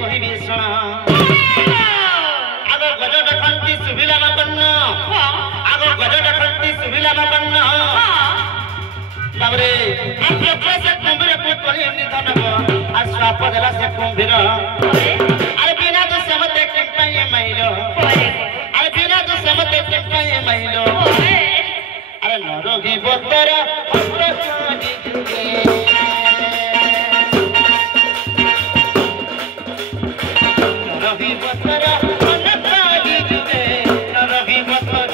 କହିବି ଶୁଣ ଆଗ ଗଜଟା ଖାନ୍ତି ସୁଭିଲା ମାପନ୍ନ ଆଗ ଗଜଟା ଖାନ୍ତି ସୁଭିଲା ମାପନ୍ନ ତାପରେ ସେ କୁମ୍ଭୀରକୁ କରି ନିଧନ আর শ্রাপ দেলা সে কুম্ভীর আরে বিনা দোষে মতে কেপাই মাইলো আরে বিনা দোষে মতে কেপাই মাইলো আরে নরগি বতর অস্ত্রখানি যুগে নরগি বতর অস্ত্রখানি যুগে নরগি বতর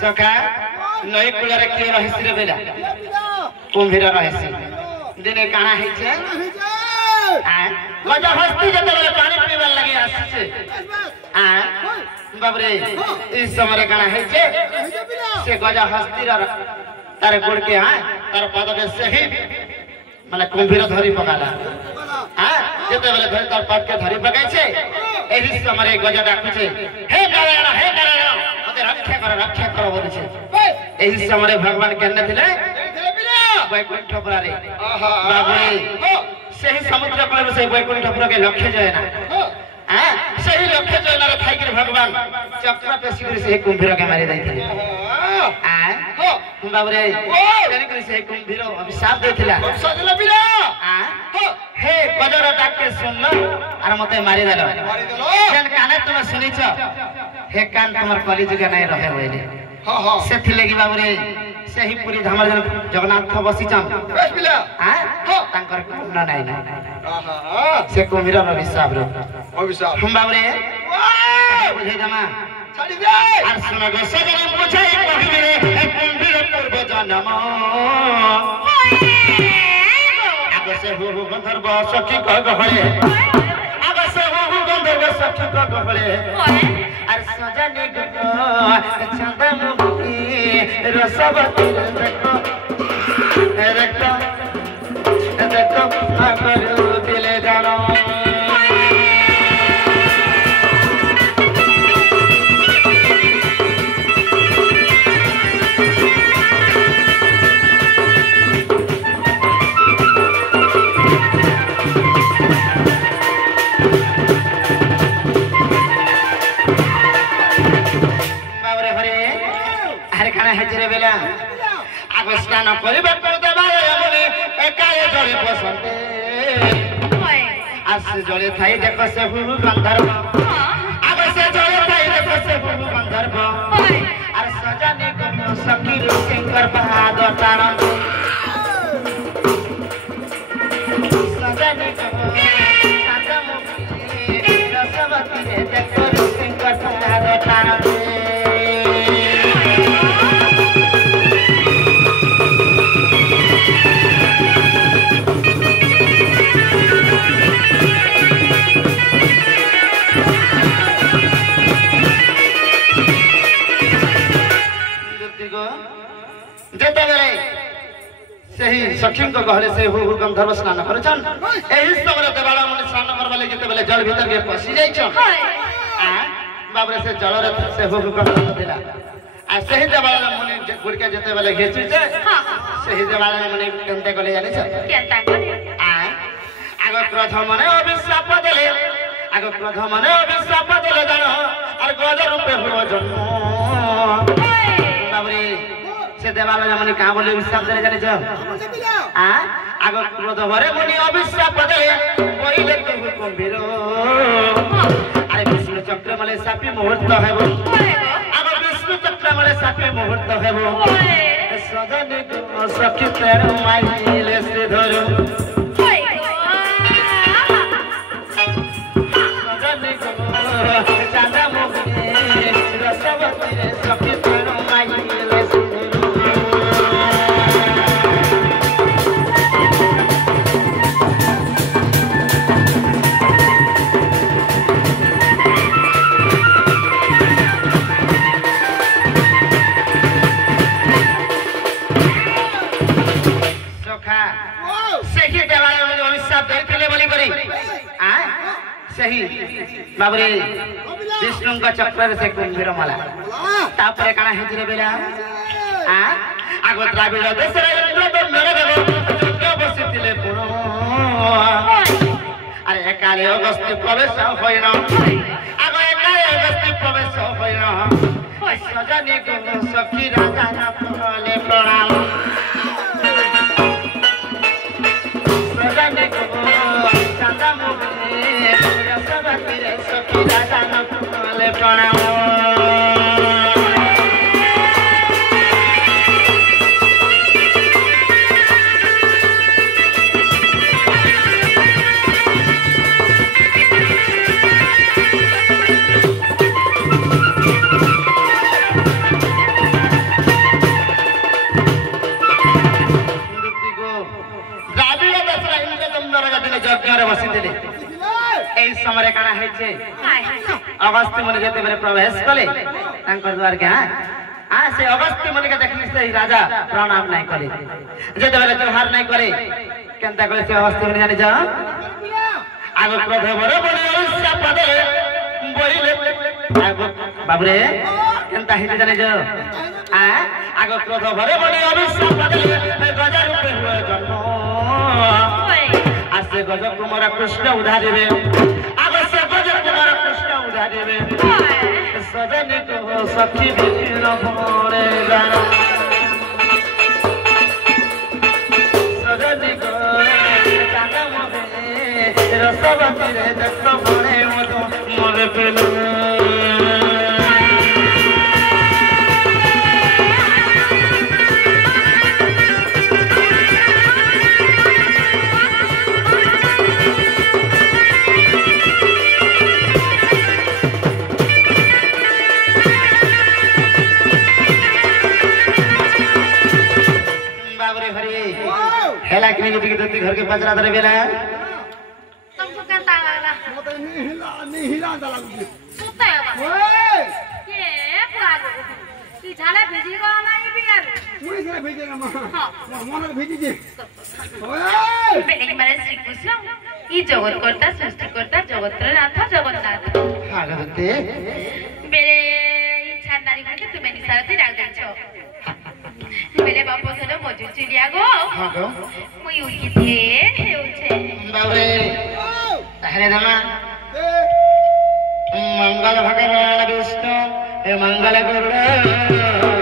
सका नई कुलर के रहस्य रे बेला कुंभीर रहस्य दिने काना है छे आ गजा हस्ती जते बेला पानी पीबा लागि आछे आ बाप रे इस समय काना है छे से गजा हस्ती र तार गोड़ के हां तार पाद के सही माने कुंभीर धरी पकाला हां जते बेला धरी तार पाद के धरी पकाई छे एही समय गजा डाकु छे हे नारायण रक्षा कर बोली छे एही समय भगवान केने थिले वैकुंठपुरा रे बाबरे सही समुद्र कूल से वैकुंठपुरा के लक्ष्य जय ना हां सही लक्ष्य जय ना खाई के भगवान चक्र पे सिर से कुंभीर के मारी दै थिले हां बाबरे केने कर से कुंभीर अभिशाप देथिला सजला बिरा हां हे गजर डाक के सुनलो आर मते मारी देलो जेन काने तुम सुनी छ हे कान तुमर कली जगह नहीं रहे होइले हां हां सेथि लागि बाबरे सही पूरी धामर जगन्नाथ बसी चम बस बिला हां तांकर कुना नाही ना आहा से कुंभीर अभिशाप रो अभिशाप हम बाबरे बुझे जमा छाड़ी दे आर सुन गो सजन पूछे कहिरे हे कुंभीर पूर्व जन्म आगे से हो गंधर्व सखी क गहळे आगे से हो गंधर्व सखी क गहळे আর সজনে গো চন্দমুখী রসবতী দেখো দেখো দেখো আমার দিলে জানো हेजरे बेला आगो स्नान करिबे करते बारे हमने एकाए जले पसंदे आस जले थाई देखो से हुरु गंधर्व आगो से जले थाई देखो से हुरु गंधर्व आर सजने को सखी सिंगर बहादुर तारन सजने को चंद्रमुखी रसवती देखो सिंगर बहादुर तारन सही सखी को गहरे से हु गंधर्व स्नान करछन एही समय देवाला मन स्नान करबा लागि जते बेले जल भीतर के पसी जाय छ आ बाबरे से जल रे से हु गंधर्व दिला आ सही देवाला मन गुड़ के जते बेले घेची छे सही देवाला मन केनते गले जाने छ केनता करे आ आगो क्रोध मने अभिशाप देले आगो क्रोध मने अभिशाप देले जानो और गज रूपे हो जन्म बाबरे से देवाला मने का बोले अभिशाप देले जाने छ आ आगो क्रोध भरे मने अभिशाप देले पहिले तो कुंभीर अरे विष्णु चक्र मले सापी मुहूर्त हेबो आगो विष्णु चक्र मले सापी मुहूर्त हेबो सजने को सखी तेरे माइले से धरो सजने को चांदा मुखी रसवती सखी तेरे माइले से धरो देखिए देवालय में अभिशाप देथिले बोली करी आ सही बाबरे विष्णु का चक्र से कुंभीर मला तापरे काना हेजरे बेला आ आगो द्राविड देश रे इंद्र तो मेरे देव चक्र बसितिले पुरो अरे एकाले अगस्त्य प्रवेश होइन आगो एकाले अगस्त्य प्रवेश होइन सजनी को सखी राजा ना पुरले प्रणाम सजनी को चांदा मुहे रसवती रे सखी राजा ना पुरले प्रणाम समय काना है अगस्त्य मुनि जेते बेले प्रवेश कले तांकर द्वार के हां से अगस्त्य मुनि के देखली से राजा प्रणाम नहीं करे जेते बेले जोहार नहीं करे केनता करे से अगस्त्य मुनि जानि जा आगो क्रोध बड़े बड़े अवश्य पदे बोलिले आगो बाबरे केनता हिते जानि जा आगो क्रोध बड़े बड़े अवश्य पदे गजा रूपे हुए जन्म आसे गज कुमार कृष्ण उधारिबे आगो से गज कुमार कृष्ण उधारिबे सजनी को सखी वीर भोरे गाना सजनी को चांदा मोहे रसवती रे जत भोरे मधु मोरे पेलो हेला कि नहीं कि घर के पचरा धरे बेला तुमको कहता लागला मत नहीं हिला दला सुता है ओए ये पुरानो की झाले भेजी को ना ये भी यार मुझे से भेजे ना हां मन भेजी जे ओए बेटे मारे श्री कृष्ण ई जगत करता सृष्टि करता जगतर नाथ जगन्नाथ हागते बेरे इच्छा नारी को तुम्हें निसारती डाल देछो बेले बापो से मजू चिड़िया गो हां गो मुई उठी थे हेउछे बाबरे हरे धमा मंगल भगवान विष्णु हे मंगल गुरु